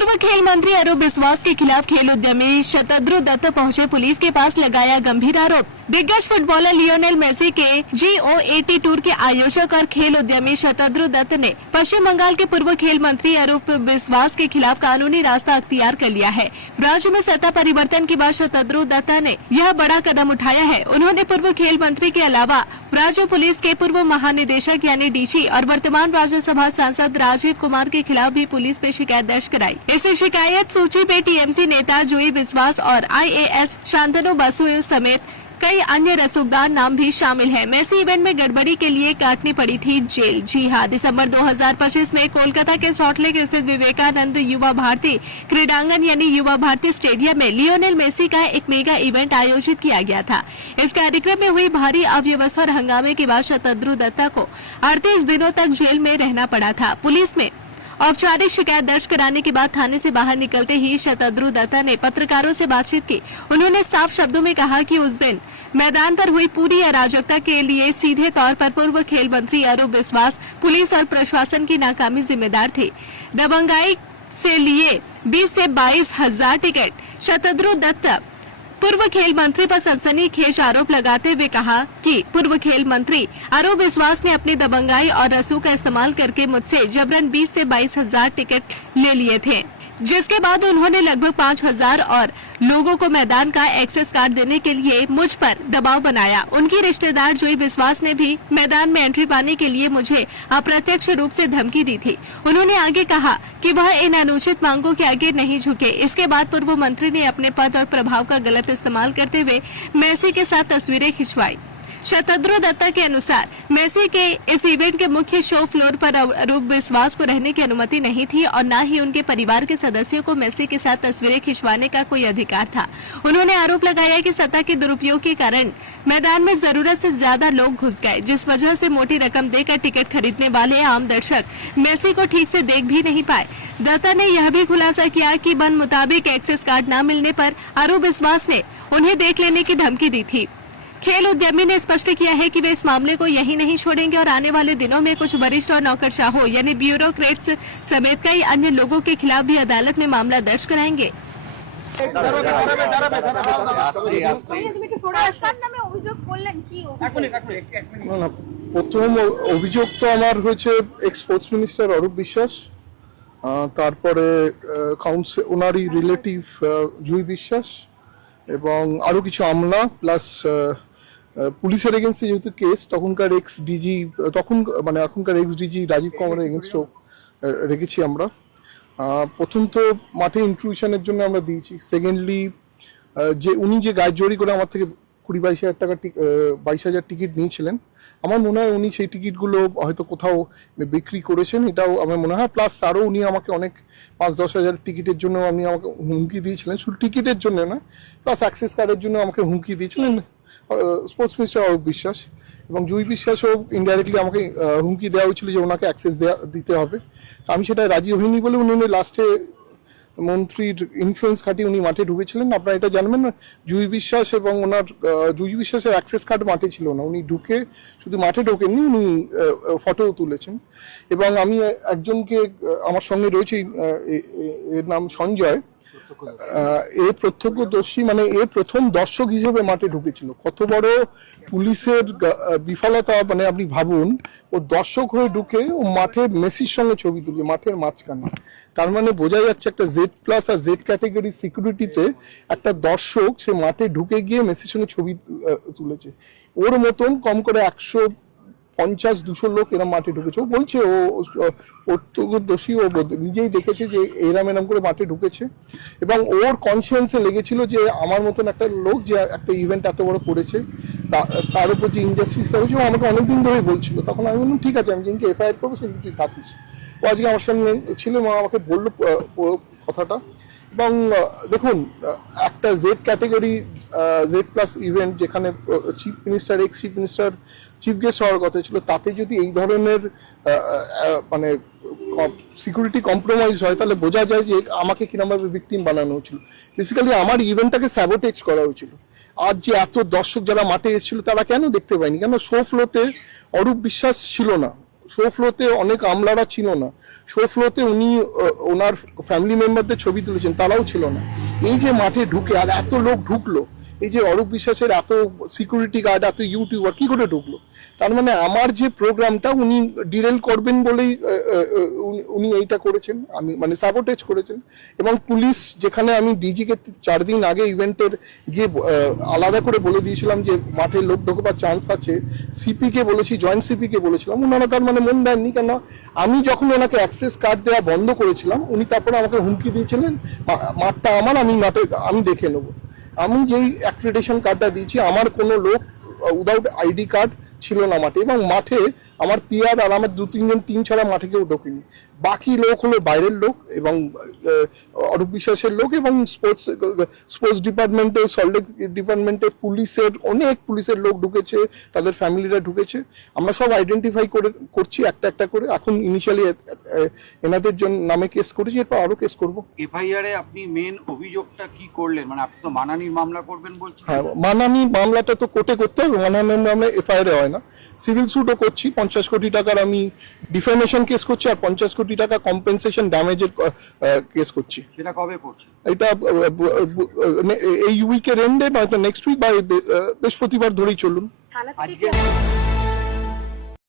पूर्व खेल मंत्री अरूप बिस्वास के खिलाफ खेल उद्यमी शतद्रु दत्त पहुंचे पुलिस के पास, लगाया गंभीर आरोप। दिग्गज फुटबॉलर लियोनेल मेसी के G-O-A-T टूर के आयोजक और खेल उद्यमी शतद्रु दत्त ने पश्चिम बंगाल के पूर्व खेल मंत्री अरूप बिस्वास के खिलाफ कानूनी रास्ता अख्तियार कर लिया है। राज्य में सत्ता परिवर्तन के बाद शतद्रु दत्त ने यह बड़ा कदम उठाया है। उन्होंने पूर्व खेल मंत्री के अलावा राज्य पुलिस के पूर्व महानिदेशक यानी डीजी और वर्तमान राज्यसभा सांसद राजीव कुमार के खिलाफ भी पुलिस पे शिकायत दर्ज कराई। इस शिकायत सूची पे टीएमसी नेता जुई बिस्वास और IAS शांतनु बासु समेत कई अन्य रसूखदार नाम भी शामिल हैं। मेसी इवेंट में गड़बड़ी के लिए काटनी पड़ी थी जेल। जी हां, दिसंबर 2025 में कोलकाता के सॉल्टलेक स्थित विवेकानंद युवा भारती क्रीडांगन यानी युवा भारती स्टेडियम में लियोनेल मेसी का एक मेगा इवेंट आयोजित किया गया था। इस कार्यक्रम में हुई भारी अव्यवस्था और हंगामे के बाद शतद्रु दत्ता को 38 दिनों तक जेल में रहना पड़ा था। पुलिस में औपचारिक शिकायत दर्ज कराने के बाद थाने से बाहर निकलते ही शतद्रु दत्ता ने पत्रकारों से बातचीत की। उन्होंने साफ शब्दों में कहा कि उस दिन मैदान पर हुई पूरी अराजकता के लिए सीधे तौर पर पूर्व खेल मंत्री अरूप बिस्वास, पुलिस और प्रशासन की नाकामी जिम्मेदार थी। दबंगाई से लिए 20 से 22 हजार टिकट। शतद्रु दत्ता पूर्व खेल मंत्री पर सनसनीखेज आरोप लगाते हुए कहा कि पूर्व खेल मंत्री अरूप बिस्वास ने अपनी दबंगाई और रसूख का इस्तेमाल करके मुझसे जबरन 20 से 22 हजार टिकट ले लिए थे, जिसके बाद उन्होंने लगभग 5,000 और लोगों को मैदान का एक्सेस कार्ड देने के लिए मुझ पर दबाव बनाया। उनकी रिश्तेदार जुई बिस्वास ने भी मैदान में एंट्री पाने के लिए मुझे अप्रत्यक्ष रूप से धमकी दी थी। उन्होंने आगे कहा कि वह इन अनुचित मांगों के आगे नहीं झुके। इसके बाद पूर्व मंत्री ने अपने पद और प्रभाव का गलत इस्तेमाल करते हुए मेसी के साथ तस्वीरें खिंचवाई। शतद्रु दत्ता के अनुसार मेसी के इस इवेंट के मुख्य शो फ्लोर पर अरूप बिस्वास को रहने की अनुमति नहीं थी और न ही उनके परिवार के सदस्यों को मेसी के साथ तस्वीरें खिंचवाने का कोई अधिकार था। उन्होंने आरोप लगाया कि सत्ता के दुरुपयोग के कारण मैदान में जरूरत से ज्यादा लोग घुस गए, जिस वजह से मोटी रकम देकर टिकट खरीदने वाले आम दर्शक मेसी को ठीक से देख भी नहीं पाए। दत्ता ने यह भी खुलासा किया कि बंद मुताबिक एक्सेस कार्ड न मिलने पर अरूप बिस्वास ने उन्हें देख लेने की धमकी दी थी। खेल उद्यमी ने स्पष्ट किया है कि वे इस मामले को यही नहीं छोड़ेंगे और आने वाले दिनों में कुछ वरिष्ठ और नौकरशाहों यानी ब्यूरोक्रेट्स समेत कई अन्य लोगों के खिलाफ भी अदालत में मामला दर्ज कराएंगे। প্রথম অভিযোগ তো আমার হয়েছে x sports minister Arup Biswas, তারপরে কাউন্সিল ওনারই রিলেটিভ জুই বিশ্বাস এবং আরো কিছু আমলা প্লাস পুলিশের এগেনস্টে যেহেতু কেস তখনকার এক্স ডিজি এখনকার এক্স ডিজি রাজীব কুমারের এগেনস্টও রেখেছি আমরা। প্রথম তো মাঠে ইন্ট্রুশনের জন্য আমরা দিয়েছি। সেকেন্ডলি যে উনি যে গায়ে জড়ি করে আমার থেকে 20-22 হাজার টাকা 22,000 টিকিট নিয়েছিলেন, আমার মনে হয় উনি সেই টিকিটগুলো হয়তো কোথাও বিক্রি করেছেন, এটাও আমার মনে হয়। প্লাস আরও উনি আমাকে অনেক 5-10 হাজার টিকিটের জন্য আমাকে হুমকি দিয়েছিলেন, শুধু টিকিটের জন্য না, প্লাস অ্যাক্সেস কার্ডের জন্য আমাকে হুমকি দিয়েছিলেন স্পোর্টস মিনিস্টার অরূপ বিশ্বাস। এবং জুই বিশ্বাসও ইনডাইরেক্টলি আমাকে হুমকি দেওয়া হয়েছিল যে ওনাকে অ্যাক্সেস দিতে হবে। আমি সেটা রাজি হইনি বলে উনি লাস্টে মন্ত্রীর ইনফ্লুয়েন্স খাটিয়ে উনি মাঠে ঢুকেছিলেন। আপনারা এটা জানবেন না, জুই বিশ্বাস এবং ওনার জুই বিশ্বাসের অ্যাক্সেস কার্ড মাঠে ছিল না, উনি ঢুকে শুধু মাঠে ঢোকেননি, উনি ফটোও তুলেছেন। এবং আমি একজনকে আমার সঙ্গে রয়েছে, এর নাম সঞ্জয়, এ প্রত্যক্ষদর্শী, মানে এ প্রথম দর্শক হিসেবে মাঠে ঢুকেছিল। কত বড় পুলিশের বিফলতা, মানে আপনি ভাবুন, ও দর্শক হয়ে ঢুকে ও মাঠে মেসির সঙ্গে ছবি তুলছে মাঠের মাঝখানে। তার মানে বোঝা যাচ্ছে একটা Z+ আর Z ক্যাটাগরি সিকিউরিটিতে একটা দর্শক সে মাঠে ঢুকে গিয়ে মেসির সঙ্গে ছবি তুলেছে। ওর মতন কম করে 150-200 লোক এরম মাঠে ঢুকেছে। ও বলছে ও প্রত্যক্ষদর্শী, ও নিজেই দেখেছে যে এরম করে মাঠে ঢুকেছে এবং ওর কনসিয়েন্সে লেগেছিল যে আমার মতন একটা লোক যে একটা ইভেন্ট এত বড় করেছে তার উপর যে ইনজাস্টিসটা হয়েছে ও আমাকে অনেকদিন ধরে বলছিল। তখন আমি বললাম ঠিক আছে, আমি যেদিনকে FIR করবো সেদিন তুই থাকিস। ও আজকে আমার সঙ্গে ছিল, আমাকে বললো কথাটা। এবং দেখুন, একটা Z ক্যাটাগরি Z+ ইভেন্ট যেখানে chief minister, x chief minister chief guest হওয়ার কথা ছিল, তাতে যদি এই ধরনের মানে সিকিউরিটি কম্প্রোমাইজ হয় তাহলে বোঝা যায় যে আমাকে কিরকমভাবে ভিকটিম বানানো হয়েছিল। বেসিক্যালি আমার ইভেন্টটাকে স্যাবোটেজ করা হয়েছিল। আর যে এত দর্শক যারা মাঠে এসেছিল তারা কেন দেখতে পায়নি? কেন শো ফ্লোতে অরূপ বিশ্বাস ছিল না, শো ফ্লোতে অনেক আমলারা ছিল না, শো ফ্লোতে উনি ওনার ফ্যামিলি মেম্বারদের ছবি তুলেছেন, তারাও ছিল না। এই যে মাঠে ঢুকে আর এত লোক ঢুকলো, এই যে অরূপ বিশ্বাসের এত সিকিউরিটি গার্ড, এত ইউটিউবার কি করে ঢুকলো? তার মানে আমার যে প্রোগ্রামটা উনি ডিরেল করবেন বলেই উনি এইটা করেছেন, আমি মানে সাবোটেজ করেছেন। এবং পুলিশ, যেখানে আমি ডিজিকে 4 দিন আগে ইভেন্টের গিয়ে আলাদা করে বলে দিয়েছিলাম যে মাঠে লোক ঢোকবার চান্স আছে, সিপি কে বলেছি, জয়েন্ট সিপি কে বলেছিলাম, ওনারা তার মানে মন দেননি। কেন আমি যখন ওনাকে অ্যাক্সেস কার্ড দেওয়া বন্ধ করেছিলাম, উনি তারপরে আমাকে হুমকি দিয়েছিলেন মাঠটা আমার, আমি দেখে নেবো। আমি যেই অ্যাক্রেডিটেশন কার্ডটা দিয়েছি, আমার কোনো লোক উইদাউট আইডি কার্ড ছিল না মাঠে, এবং মাঠে আমার পিআর আর আমার 2-3 জন টিম ছাড়া মাঠে কেউ ঢোকেনি। বাকি লোক হলো বাইরের লোক এবং অরূপ বিশ্বাসের লোক, এবং স্পোর্টস ডিপার্টমেন্টে, সল্টলেক ডিপার্টমেন্টে অনেক পুলিশের লোক ঢুকেছে, তাদের ফ্যামিলিরা ঢুকেছে। আমরা সব আইডেন্টিফাই করছি একটা একটা করে। এখন ইনিশিয়ালি এনাদের নামে কেস করেছি, এরপর আরো কেস করবো। এফআইআর এ আপনি মেন অভিযোগটা কি করলেন, মানে আপনি তো মানহানির মামলা করবেন বলছেন? হ্যাঁ, মানহানি মামলাটা তো কোর্টে করতে হবে, মানহানির মামলা এফআইআর হয় না। সিভিল সুটও করছি, 50 কোটি টাকার আমি ডিফেমেশন কেস করছি, আর 50 কোটি টাকা কম্পেনসেশন ড্যামেজের কেস করছি। সেটা কবে করছেন? এটা এই উইকের এন্ডে, নয়তো নেক্সট উইক বা বৃহস্পতিবার ধরেই চলুন। আজকে